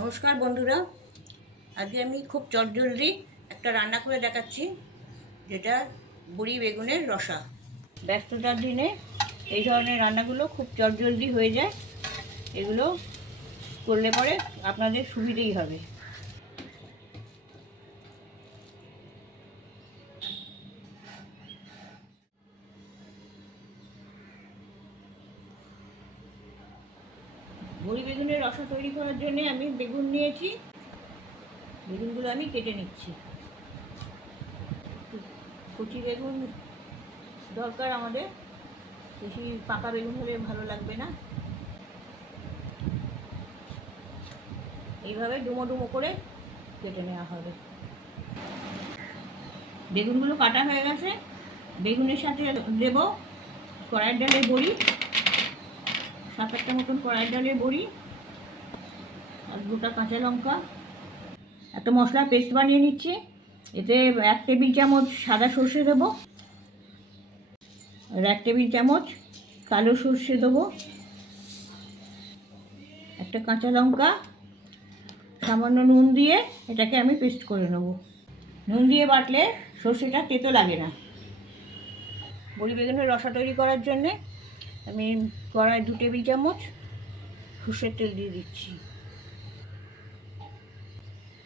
নমস্কার বন্ধুরা, আজকে আমি খুব চটজলদি একটা রান্না করে দেখাচ্ছি, যেটা বড়ি বেগুনের রসা। ব্যস্ততার দিনে এই ধরনের রান্নাগুলো খুব চটজলদি হয়ে যায়। এগুলো করলে পরে আপনাদের সুবিধেই হবে। বড়ি বেগুনের রসা তৈরি করার জন্য আমি বেগুন নিয়েছি। বেগুনগুলো আমি কেটে নিচ্ছি। কচি বেগুন দরকার আমাদের, বেশি পাকা বেগুন হলে ভালো লাগবে না। এইভাবে ডুমো ডুমো করে কেটে নেওয়া হবে। বেগুনগুলো কাটা হয়ে গেছে। বেগুনের সাথে দেব কড়াইয়ের ডালের বড়ি, 7-8টা মতন কড়াইয়ের ডালের বড়ি, আর 2টা কাঁচা লঙ্কা। একটা মশলার পেস্ট বানিয়ে নিচ্ছি। এতে 1 টেবিল চামচ সাদা সর্ষে দেবো, আর 1 টেবিল চামচ কালো সর্ষে দেবো, একটা কাঁচা লঙ্কা, সামান্য নুন দিয়ে এটাকে আমি পেস্ট করে নেব। নুন দিয়ে বাটলে সর্ষেটা তেতো লাগে না। বড়ি বেগুনের রসা তৈরি করার জন্যে আমি কড়াই 2 টেবিল চামচ সর্ষের তেল দিয়ে দিচ্ছি।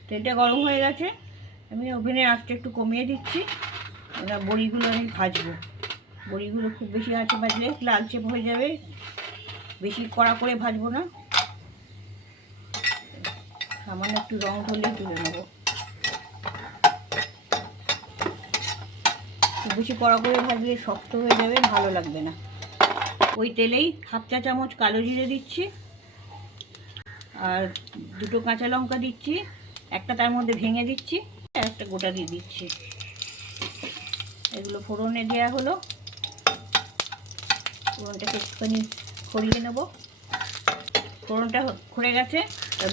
তেলটা গরম হয়ে গেছে। আমি ওভেনের আঁচটা একটু কমিয়ে দিচ্ছি। এবার বড়িগুলো আমি ভাজবো। বড়িগুলো খুব বেশি আঁচে ভাজলে লালচে হয়ে যাবে, বেশি কড়া করে ভাজবো না। সামান্য একটু রং ধরলেই তুলে নেবো। খুব বেশি কড়া করে ভাজলে শক্ত হয়ে যাবে, ভালো লাগবে না। ওই তেলেই 1/2 চা চামচ কালো জিরে দিচ্ছি, আর 2টো কাঁচা লঙ্কা দিচ্ছি। একটা তার মধ্যে ভেঙে দিচ্ছি, আর একটা গোটা দিয়ে দিচ্ছি। এগুলো ফোড়নে দেওয়া হলো। ফোড়নটাকে একটুখানি খড়িয়ে নেব। ফোড়নটা খড়ে গেছে,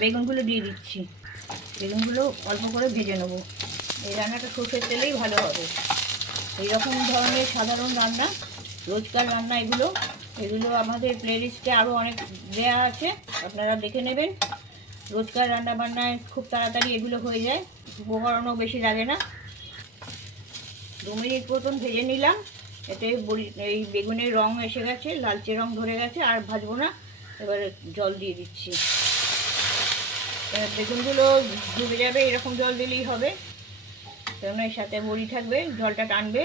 বেগুনগুলো দিয়ে দিচ্ছি। বেগুনগুলো অল্প করে ভেজে নেব। এই রান্নাটা সর্ষের তেলেই ভালো হবে। এইরকম ধরনের সাধারণ রান্না, রোজকার রান্না এগুলো আমাদের প্লেলিস্টে আরও অনেক দেয়া আছে, আপনারা দেখে নেবেন। রোজকার রান্না বান্নায় খুব তাড়াতাড়ি এগুলো হয়ে যায়, উপকরণও বেশি লাগে না। 2 মিনিট মতন ভেজে নিলাম। এতে এই বেগুনের রং এসে গেছে, লালচে রং ধরে গেছে, আর ভাজবো না। এবারে জল দিয়ে দিচ্ছি। বেগুনগুলো ডুবে যাবে, এরকম জল দিলেই হবে, কেননা এর সাথে বড়ি থাকবে, জলটা টানবে।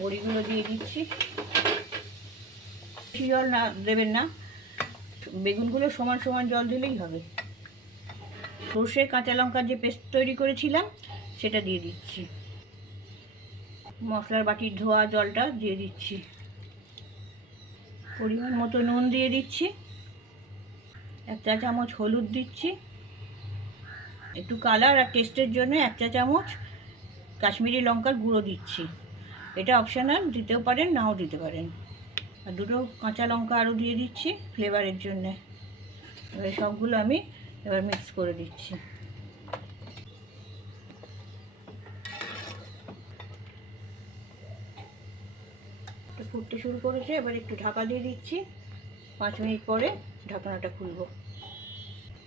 বড়িগুলো দিয়ে দিচ্ছি। বেশি জল না দেবেন না, বেগুনগুলো সমান সমান জল দিলেই হবে। সর্ষে কাঁচা লঙ্কার যে পেস্ট তৈরি করেছিলাম সেটা দিয়ে দিচ্ছি। মশলার বাটির ধোয়া জলটা দিয়ে দিচ্ছি। পরিমাণ মতো নুন দিয়ে দিচ্ছি। 1 চা চামচ হলুদ দিচ্ছি। একটু কালার আর টেস্টের জন্য 1 চা চামচ কাশ্মীরি লঙ্কার গুঁড়ো দিচ্ছি। এটা অপশনাল, দিতেও পারেন নাও দিতে পারেন। আর 2টো কাঁচা লঙ্কা আরও দিয়ে দিচ্ছি ফ্লেভারের জন্যে। এবার সবগুলো আমি এবার মিক্স করে দিচ্ছি। ফুটতে শুরু করেছে, এবার একটু ঢাকা দিয়ে দিচ্ছি। 5 মিনিট পরে ঢাকনাটা খুলব।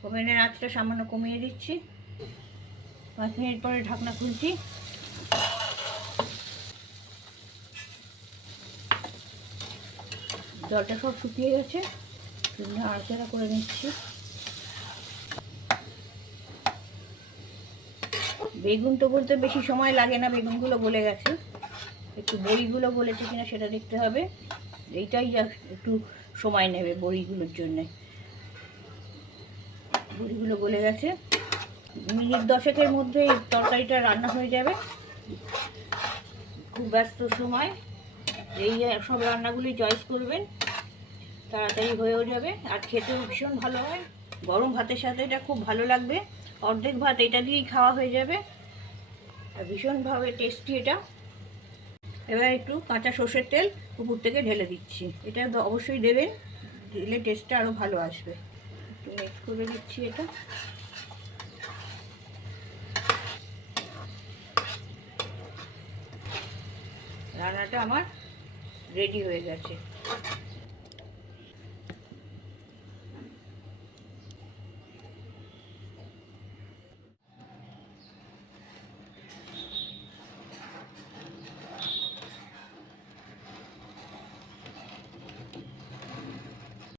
ওভেনের আঁচটা সামান্য কমিয়ে দিচ্ছি। 5 মিনিট পরে ঢাকনা খুলছি। জলটা সব শুকিয়ে গেছে, নাড়াচাড়া করে নিচ্ছি। বেগুন তো বলতে বেশি সময় লাগে না, বেগুনগুলো গলে গেছে। একটু বড়িগুলো গলেছে কিনা সেটা দেখতে হবে, এইটাই যা একটু সময় নেবে বড়িগুলোর জন্যে। বড়িগুলো গলে গেছে, মিনিট 10-এর মধ্যে তরকারিটা রান্না হয়ে যাবে। খুব ব্যস্ত সময়, এই সব রান্নাগুলি চয়েস করবেন, তাড়াতাড়ি হয়েও যাবে, আর খেতেও ভীষণ ভালো হয়। গরম ভাতের সাথে এটা খুব ভালো লাগবে। অর্ধেক ভাত এটা দিয়েই খাওয়া হয়ে যাবে, আর ভীষণভাবে টেস্টি এটা। এবার একটু কাঁচা সর্ষের তেল উপর থেকে ঢেলে দিচ্ছি। এটা অবশ্যই দেবেন, দিলে টেস্টটা আরও ভালো আসবে। একটু মিক্স করে দিচ্ছি। এটা রান্নাটা আমার রেডি হয়ে গেছে।